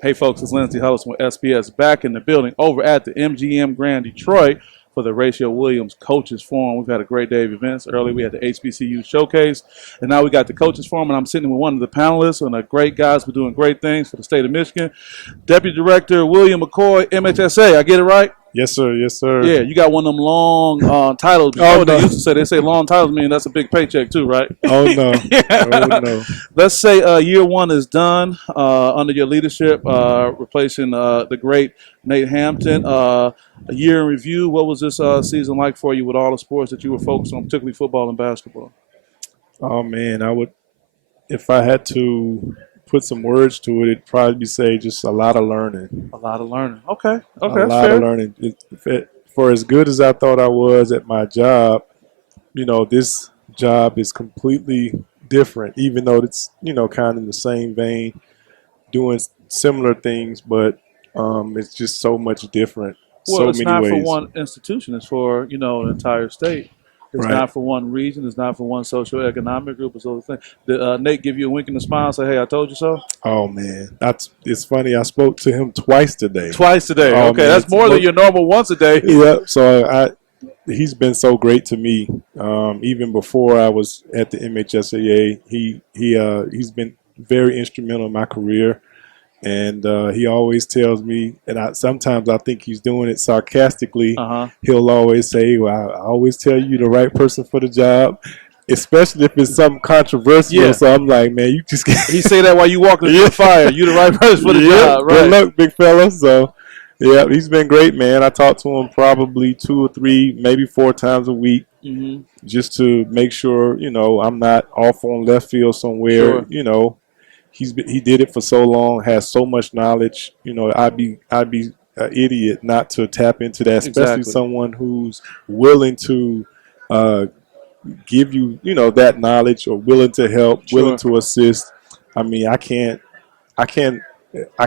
Hey folks, it's Lindsey Huddleston with SPS back in the building over at the MGM Grand Detroit for the Horatio Williams Coaches Forum. We've had a great day of events. Early we had the HBCU Showcase, and now we got the Coaches Forum, and I'm sitting with one of the panelists and the great guys who are doing great things for the state of Michigan, Deputy Director William McKoy, MHSAA. I get it right? Yes, sir. Yes, sir. Yeah, you got one of them long titles. You know what they used to say? They say long titles mean that's a big paycheck too, right? Oh, no. Oh, no. Let's say year one is done under your leadership, replacing the great Nate Hampton. A year in review, what was this season like for you with all the sports that you were focused on, particularly football and basketball? Oh, man. If I had to put some words to it, it'd probably say just a lot of learning. A lot of learning. Okay. A lot of learning. For as good as I thought I was at my job, this job is completely different, even though it's, kind of in the same vein, doing similar things, but it's just so much different. Well, so it's many not ways. for one institution. It's for, the entire state. It's Right. not for one region. It's not for one socioeconomic group. It's other thing. Did Nate give you a wink and a smile and say, hey, I told you so? Oh, man. It's funny. I spoke to him twice today. Twice today. Oh, Okay, man, that's more than your normal once a day. Yeah, so he's been so great to me. Even before I was at the MHSAA, he's been very instrumental in my career. And he always tells me, and sometimes I think he's doing it sarcastically. He'll always say, well, I always tell you the right person for the job, especially if it's something controversial. Yeah. So I'm like, man, you just can't. He say that while you walking through the fire. You the right person for the job, right? Good luck, big fella. So, yeah, he's been great, man. I talk to him probably 2 or 3, maybe 4 times a week, just to make sure, I'm not off on left field somewhere. Sure. He did it for so long, has so much knowledge. I'd be an idiot not to tap into that, especially someone who's willing to give you, that knowledge, or willing to help, willing to assist. I mean, I can't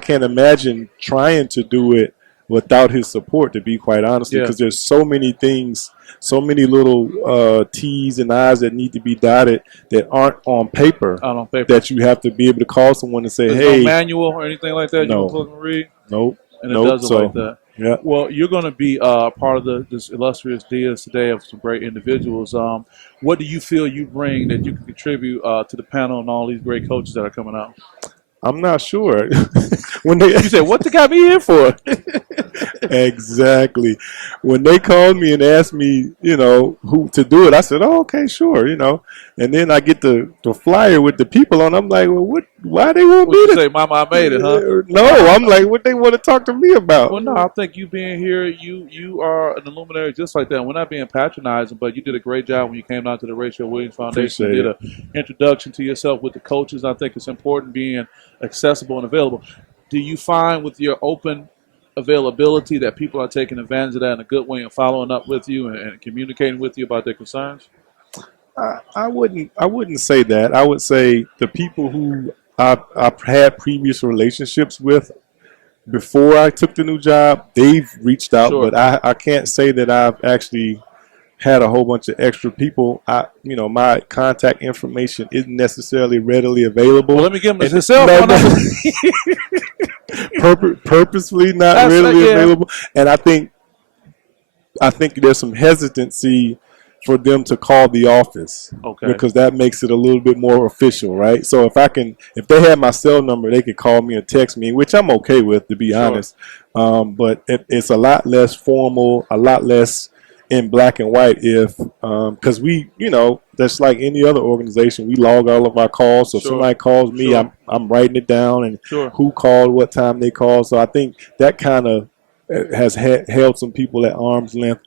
imagine trying to do it without his support, to be quite honest, because there's so many things, so many little T's and I's that need to be dotted that aren't on paper, that you have to be able to call someone and say, there's hey. no manual or anything like that? No. You can look and read? Nope. And it does it like that. Yeah. Well, you're going to be part of this illustrious dais today of some great individuals. What do you feel you bring that you can contribute to the panel and all these great coaches that are coming out? I'm not sure. You said, what they got me here for? Exactly. When they called me and asked me, who to do it, I said, oh, okay, sure, And then I get the flyer with the people on. I'm like, well, why they want me to say, Mama, I made it, huh? No, I'm like, what they want to talk to me about? Well, no, I think you being here, you are an illuminary just like that. We're not being patronizing, but you did a great job when you came down to the Horatio Williams Foundation. You did an introduction to yourself with the coaches. I think it's important being accessible and available. Do you find with your open availability that people are taking advantage of that in a good way and following up with you and communicating with you about their concerns? I wouldn't say that. I would say the people who I've had previous relationships with before I took the new job, they've reached out, but I can't say that I've actually had a whole bunch of extra people. My contact information isn't necessarily readily available. Well, let me give him his cell phone number. Purposefully not readily available, and I think there's some hesitancy for them to call the office, because that makes it a little bit more official, right? So if they had my cell number, they could call me or text me, which I'm okay with, to be honest. But it's a lot less formal, a lot less in black and white, because we, that's like any other organization. We log all of our calls. So if somebody calls me, I'm writing it down, and who called, what time they called. So I think that kind of has held some people at arm's length.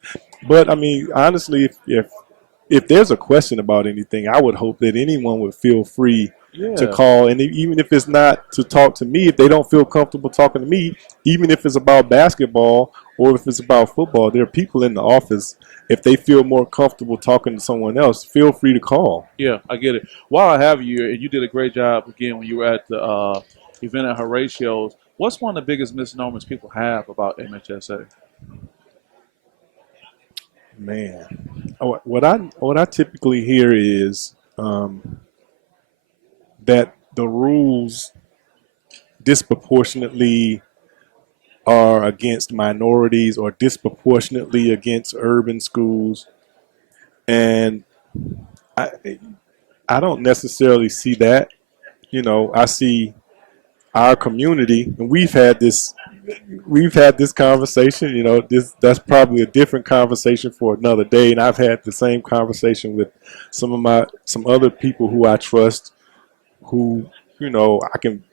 But I mean, honestly, if there's a question about anything, I would hope that anyone would feel free to call, and even if it's not to talk to me, if they don't feel comfortable talking to me, even if it's about basketball or if it's about football, there are people in the office. If they feel more comfortable talking to someone else, feel free to call. Yeah, I get it. While I have you, and you did a great job again when you were at the event at Horatio's, what's one of the biggest misnomers people have about MHSAA? Man, what I typically hear is that the rules disproportionately are against minorities or disproportionately against urban schools. And I don't necessarily see that. You know, I see our community, and we've had this conversation. You know, that's probably a different conversation for another day. And I've had the same conversation with some other people who I trust, who, you know,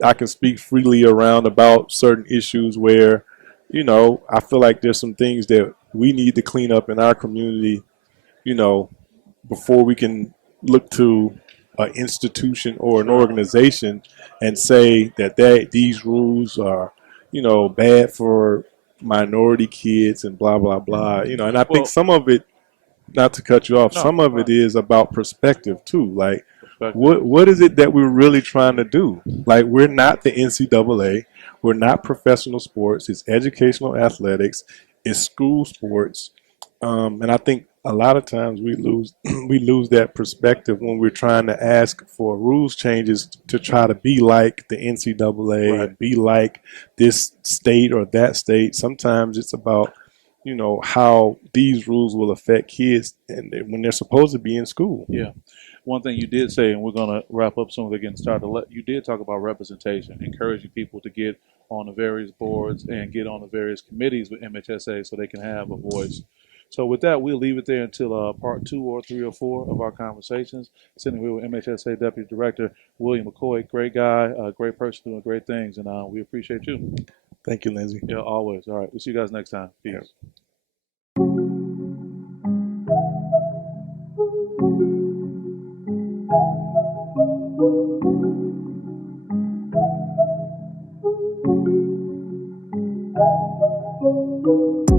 I can speak freely around about certain issues where, you know, I feel like there's some things that we need to clean up in our community, you know, before we can look to an institution or an organization and say that these rules are, you know, bad for minority kids and blah blah blah. You know, and I think some of it, not to cut you off, some of it is about perspective too. Like, what is it that we're really trying to do? Like, we're not the NCAA, we're not professional sports. It's educational athletics, it's school sports, and I think a lot of times we lose we lose that perspective when we're trying to ask for rules changes to try to be like the NCAA and be like this state or that state. Sometimes it's about, you know, how these rules will affect kids and when they're supposed to be in school. Yeah. One thing you did say, and we're going to wrap up soon, we're getting started. You did talk about representation, encouraging people to get on the various boards and get on the various committees with MHSAA so they can have a voice. So with that, we'll leave it there until part 2 or 3 or 4 of our conversations. Sitting here with MHSAA Deputy Director William McKoy, great guy, great person doing great things, and we appreciate you. Thank you, Lindsay. Yeah, always. All right, we'll see you guys next time. Peace. Yeah.